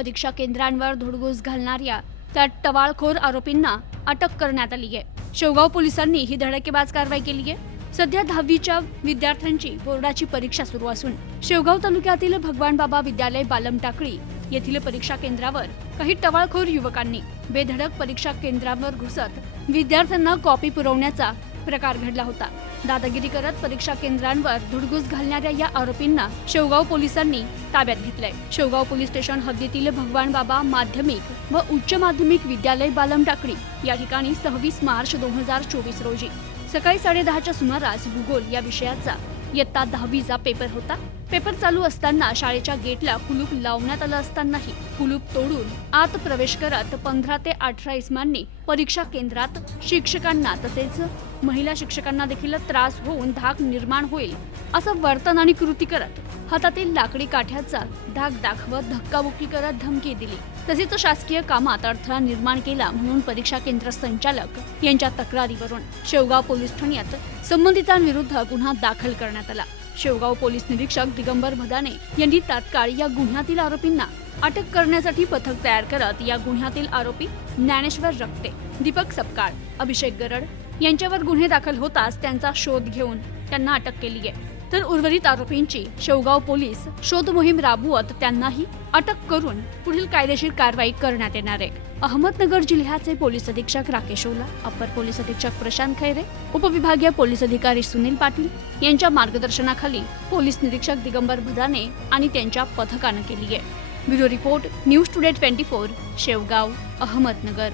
परीक्षा केंद्रांवर धुडगूस घालणाऱ्या त्या टवाळखोर आरोपींना अटक करण्यात आली आहे. शेवगाव पोलिसांनी ही धडकेबाज कारवाई केली आहे. सध्या दहावीच्या विद्यार्थ्यांची बोर्डाची परीक्षा सुरू असून शेवगाव तालुक्यातील भगवान बाबा विद्यालय बालम टाकळी येथील परीक्षा केंद्रावर काही टवाळखोर युवकांनी बेधडक परीक्षा केंद्रावर घुसत विद्यार्थ्यांना कॉपी पुरवण्याचा प्रकार घडला होता. दादागिरी करत परीक्षा केंद्रांवर धुडगूस घालणाऱ्या या आरोपींना शेवगाव पोलिसांनी ताब्यात घेतलंय. शेवगाव पोलीस स्टेशन हद्दीतील भगवान बाबा माध्यमिक व उच्च माध्यमिक विद्यालय बालम टाकळी या ठिकाणी सव्वीस मार्च दोन हजार चोवीस रोजी सकाळी साडेदहाच्या सुमारास भूगोल या विषयाचा इयत्ता दहावीचा पेपर होता. पेपर चालू असताना शाळेच्या गेटला कुलूप लावण्यात आलं असतानाही कुलूप तोडून आत प्रवेश करत पंधरा ते अठरा इसमांनी परीक्षा केंद्रात शिक्षकांना तसेच महिला शिक्षकांना देखील त्रास होऊन धाक निर्माण होईल असं वर्तन आणि कृती करत हातातील लाकडी काठ्याचा धाक दाखवत धक्काबुक्की करत धमकी दिली. तसेच शासकीय कामात अडथळा निर्माण केला म्हणून परीक्षा केंद्र संचालक यांच्या तक्रारीवरून शेवगाव पोलीस ठाण्यात संबंधितांविरुद्ध गुन्हा दाखल करण्यात आला. शेवगाव पोलीस निरीक्षक दिगंबर भदाने यांनी तात्काळ या गुन्ह्यातील आरोपींना अटक करण्यासाठी पथक तयार करत या गुन्ह्यातील आरोपी ज्ञानेश्वर रक्ते दीपक सपकाळ अभिषेक गरड यांच्यावर गुन्हे दाखल होताच त्यांचा शोध घेऊन त्यांना अटक केली आहे. तर उर्वरित आरोपींची शेवगाव पोलीस शोध मोहीम राबवत त्यांनाही अटक करून पुढील कायदेशीर कारवाई करण्यात येणार आहे. अहमदनगर जिल्ह्याचे पोलीस अधीक्षक राकेश ओला अपर पोलीस अधीक्षक प्रशांत खैरे उपविभागीय पोलीस अधिकारी सुनील पाटील यांच्या मार्गदर्शनाखाली पोलीस निरीक्षक दिगंबर भदाने आणि त्यांच्या पथकानं केली आहे. Bureau report news today twenty four Shevgaon Ahmednagar.